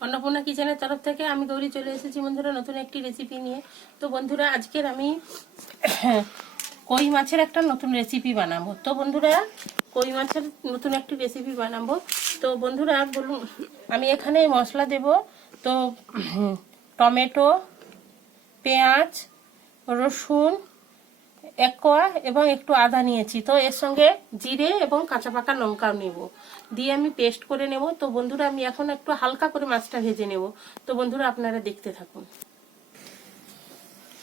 অন্নপূর্ণা কিচেনের তরফ থেকে আমি গৌরী চলে এসেছি বন্ধুরা নতুন একটি রেসিপি নিয়ে। তো বন্ধুরা, আজকের আমি কই মাছের একটা নতুন রেসিপি বানাবো। তো বন্ধুরা, কই মাছের নতুন একটি রেসিপি বানাবো। তো বন্ধুরা, বলুন, আমি এখানে মশলা দেব। তো টমেটো, পেঁয়াজ, রসুন এক কোয়া এবং একটু আদা নিয়েছি। তো এর সঙ্গে জিরে এবং কাঁচা পাকা লঙ্কাও নেব। দিয়ে আমি পেস্ট করে নেব। তো বন্ধুরা, আমি এখন একটু হালকা করে মাছটা ভেজে নেব। তো বন্ধুরা, আপনারা দেখতে থাকুন।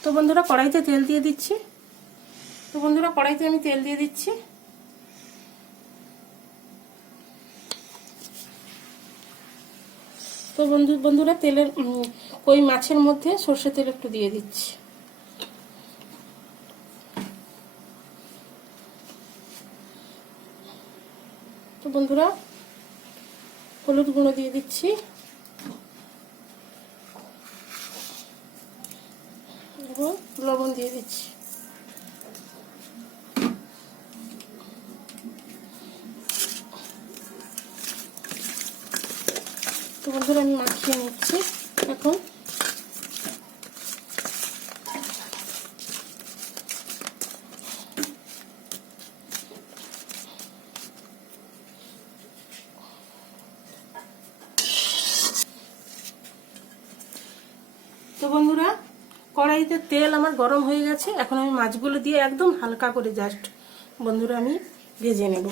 তো বন্ধুরা, কড়াইতে তেল দিয়ে দিচ্ছি। তো বন্ধুরা, কড়াইতে আমি তেল দিয়ে দিচ্ছি। তো বন্ধু, বন্ধুরা, তেলের ওই মাছের মধ্যে সর্ষে তেল একটু দিয়ে দিচ্ছি। তো বন্ধুরা, হলুদ গুঁড়ো দিয়ে দিচ্ছি। এবং লবণ দিয়ে দিচ্ছি। তো বন্ধুরা, আমি মাখিয়ে নিচ্ছি। এখন বন্ধুরা? কড়াইতে তেল আমার গরম হয়ে গেছে, এখন আমি মাছগুলো দিয়ে একদম হালকা করে জাস্ট বন্ধুরা আমি ভেজে নেব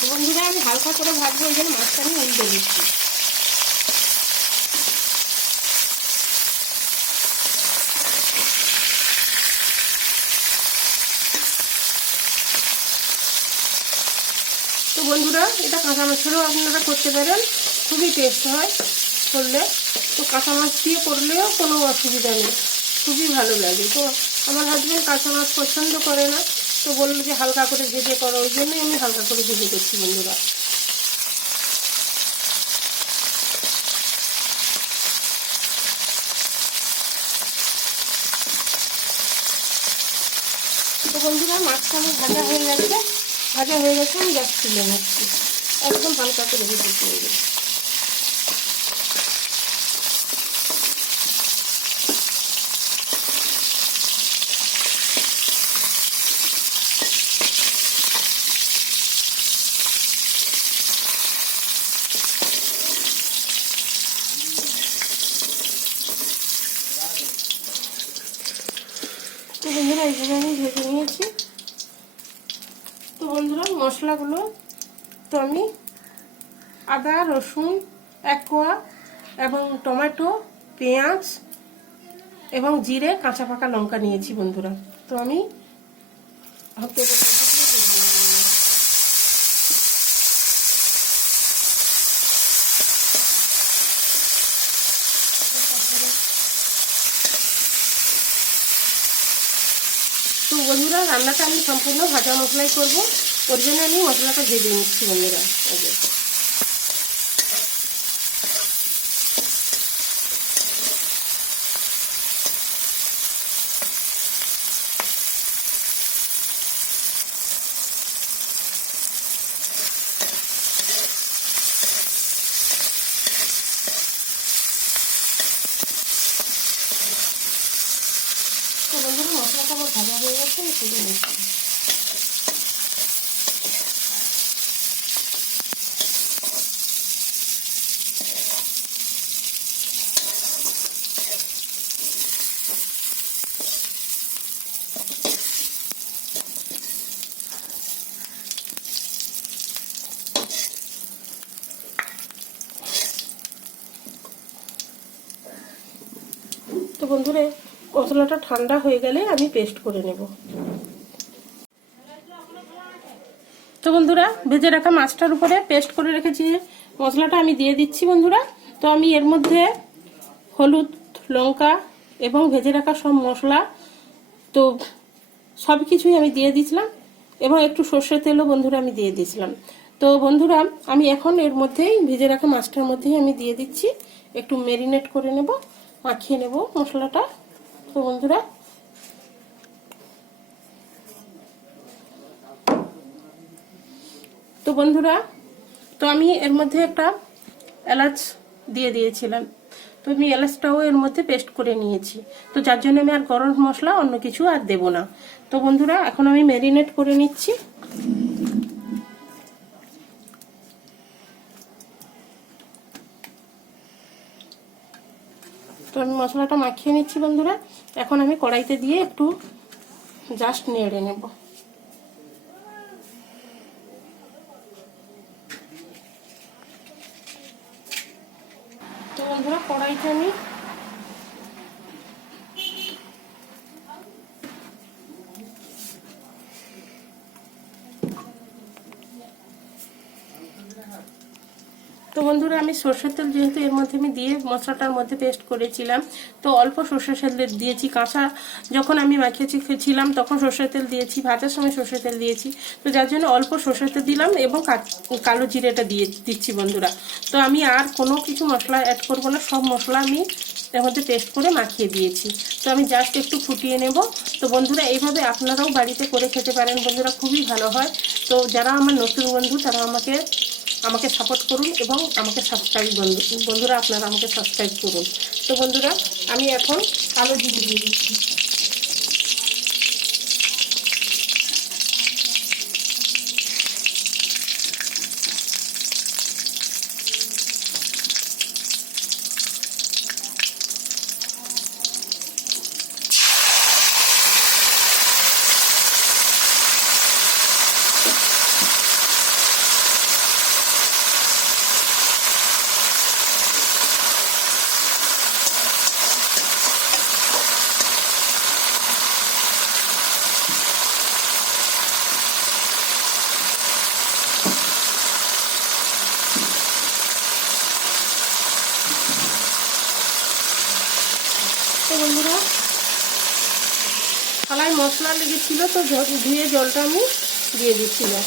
তো হালকা করে ভাজবো ওই জন্য মাছটা আমি উল্টে দিচ্ছি। তো বন্ধুরা, এটা কাঁচা মাছেরও আপনারা করতে পারেন, খুবই টেস্ট হয় করলে। তো কাঁচা মাছ দিয়ে করলেও কোনো অসুবিধা নেই, খুবই ভালো লাগে। তো আমার হাজব্যান্ড কাঁচা মাছ পছন্দ করে না, তো বলল যে হালকা করে ভেজে করো, ওই জন্যই আমি হালকা করে ভেজে করছি বন্ধুরা তো বন্ধুরা মাছটা আমার ভাজা হয়ে গেছে ভাজা হয়ে গেছে আমি গ্যাস তুলে নিচ্ছি একদম হালকা করে ভেজে তুলে দিই তো বন্ধুরা এইভাবে আমি ভেজে নিয়েছি তো বন্ধুরা, মশলাগুলো তো আমি আদা, রসুন, এক কোয়া এবং টমেটো, পেঁয়াজ এবং জিরে, কাঁচা পাকা লঙ্কা নিয়েছি বন্ধুরা। তো আমি মধ্যে দিয়ে ভেজে নিয়ে নিই। তো বন্ধুরা, রান্নাটা আমি সম্পূর্ণ ভাজা মশলাই করব। ওর জন্য আমি মশলাটা ভেজে নিচ্ছি বন্ধুরা এই যে। তো বন্ধুরা মশলাটা আমার ভাজা তুলে নিচ্ছি তো বন্ধুরা মশলাটা ঠান্ডা হয়ে গেলে আমি পেস্ট করে নেব। বন্ধুরা, ভেজে রাখা মাছটার উপরে পেস্ট করে রেখেছি মশলাটা আমি দিয়ে দিচ্ছি বন্ধুরা। তো আমি এর মধ্যে হলুদ, লঙ্কা এবং ভেজে রাখা সব মশলা, তো সব কিছুই আমি দিয়ে দিয়েছিলাম এবং একটু সর্ষের তেলও বন্ধুরা আমি দিয়ে দিয়েছিলাম। তো বন্ধুরা, আমি এখন এর মধ্যেই ভেজে রাখা মাছটার মধ্যেই আমি দিয়ে দিচ্ছি। একটু মেরিনেট করে নেব, মাখিয়ে নেব মশলাটা। তো বন্ধুরা তো বন্ধুরা, তো আমি এর মধ্যে একটা এলাচ দিয়ে দিয়েছিলাম। তো আমি এলাচটাও এর মধ্যে পেস্ট করে নিয়েছি। তো যার জন্য আমি আর গরম মশলা অন্য কিছু আর দেব না। তো বন্ধুরা, এখন আমি ম্যারিনেট করে নিচ্ছি। তো আমি মশলাটা মাখিয়ে নিচ্ছি বন্ধুরা। এখন আমি কড়াইতে দিয়ে একটু জাস্ট নেড়ে নেব তো বন্ধুরা তো বন্ধুরা, আমি সর্ষের তেল যেহেতু এর মধ্যে আমি দিয়ে মশলাটার মধ্যে পেস্ট করেছিলাম, তো অল্প সর্ষের তেল দিয়েছি। কাঁচা যখন আমি মাখিয়েছি ছিলাম তখন সর্ষের তেল দিয়েছি ভাজার সময় সর্ষের তেল দিয়েছি। তো যার জন্য অল্প সর্ষের তেল দিলাম এবং কালো জিরেটা দিয়ে দিচ্ছি বন্ধুরা। তো আমি আর কোনো কিছু মশলা অ্যাড করব না, সব মশলা আমি এর মধ্যে পেস্ট করে মাখিয়ে দিয়েছি। তো আমি জাস্ট একটু ফুটিয়ে নেব। তো বন্ধুরা, এইভাবে আপনারাও বাড়িতে করে খেতে পারেন। বন্ধুরা, খুবই ভালো হয়। তো যারা আমার নতুন বন্ধু, তারা আমাকে আমাকে সাপোর্ট করুন এবং আমাকে সাবস্ক্রাইব বন্ধু, বন্ধুরা আপনারা আমাকে সাবস্ক্রাইব করুন। তো বন্ধুরা, আমি এখন কালো জিরে দিয়ে দিচ্ছি তো বন্ধুরা থালায় মশলা লেগেছিল তো ধুয়ে জলটা আমি দিয়ে দিচ্ছিলাম।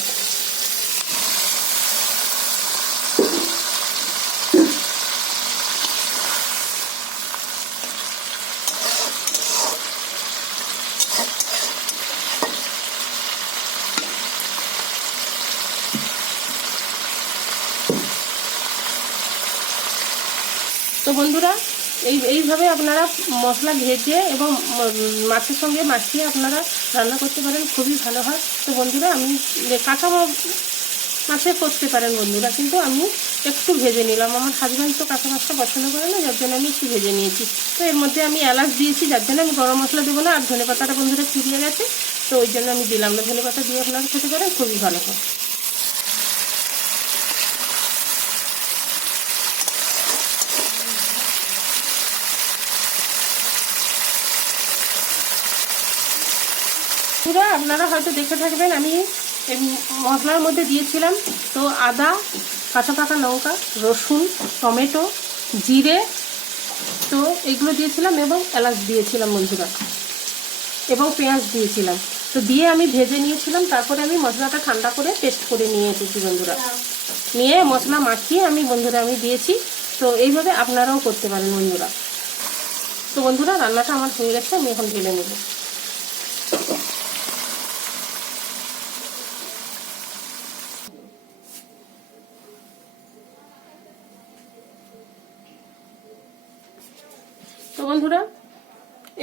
তো বন্ধুরা এই, এইভাবে আপনারা মশলা ভেজে এবং মাছের সঙ্গে মাখিয়ে আপনারা রান্না করতে পারেন, খুবই ভালো হয়। তো বন্ধুরা, আমি কাঁচা মাছে করতে পারেন বন্ধুরা, কিন্তু আমি একটু ভেজে নিলাম। আমার হাজব্যান্ড তো কাঁচা মাছটা পছন্দ করে না, যার জন্য আমি একটু ভেজে নিয়েছি। তো এর মধ্যে আমি এলাচ দিয়েছি, যার জন্য আমি গরম মশলা দেবো না, আর ধনে পাতাটা বন্ধুরা চুরিয়ে গেছে, তো ওই জন্য আমি দিলাম না। ধনে পাতা দিয়ে আপনারা খেতে পারেন, খুবই ভালো হয়। পুরো আপনারা হয়তো দেখে থাকবেন, আমি মশলার মধ্যে দিয়েছিলাম তো আদা, কাঁচা পাকা লঙ্কা, রসুন, টমেটো, জিরে, তো এগুলো দিয়েছিলাম এবং এলাচ দিয়েছিলাম বন্ধুরা, এবং পেঁয়াজ দিয়েছিলাম। তো দিয়ে আমি ভেজে নিয়েছিলাম, তারপরে আমি মশলাটা ঠান্ডা করে পেস্ট করে নিয়ে এসেছি বন্ধুরা। নিয়ে মশলা মাখিয়ে আমি বন্ধুরা আমি দিয়েছি, তো এইভাবে আপনারাও করতে পারেন বন্ধুরা। তো বন্ধুরা, রান্নাটা আমার হয়ে গেছে, আমি এখন ঢেলে নেব। বন্ধুরা,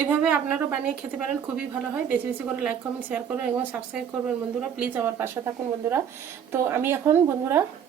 এভাবে আপনারা বানিয়ে খেতে পারেন, খুবই ভালো হয়। বেশি বেশি করে লাইক কমেন্ট শেয়ার করবেন এবং সাবস্ক্রাইব করবেন বন্ধুরা। প্লিজ আমার পাশে থাকুন বন্ধুরা। তো আমি এখন বন্ধুরা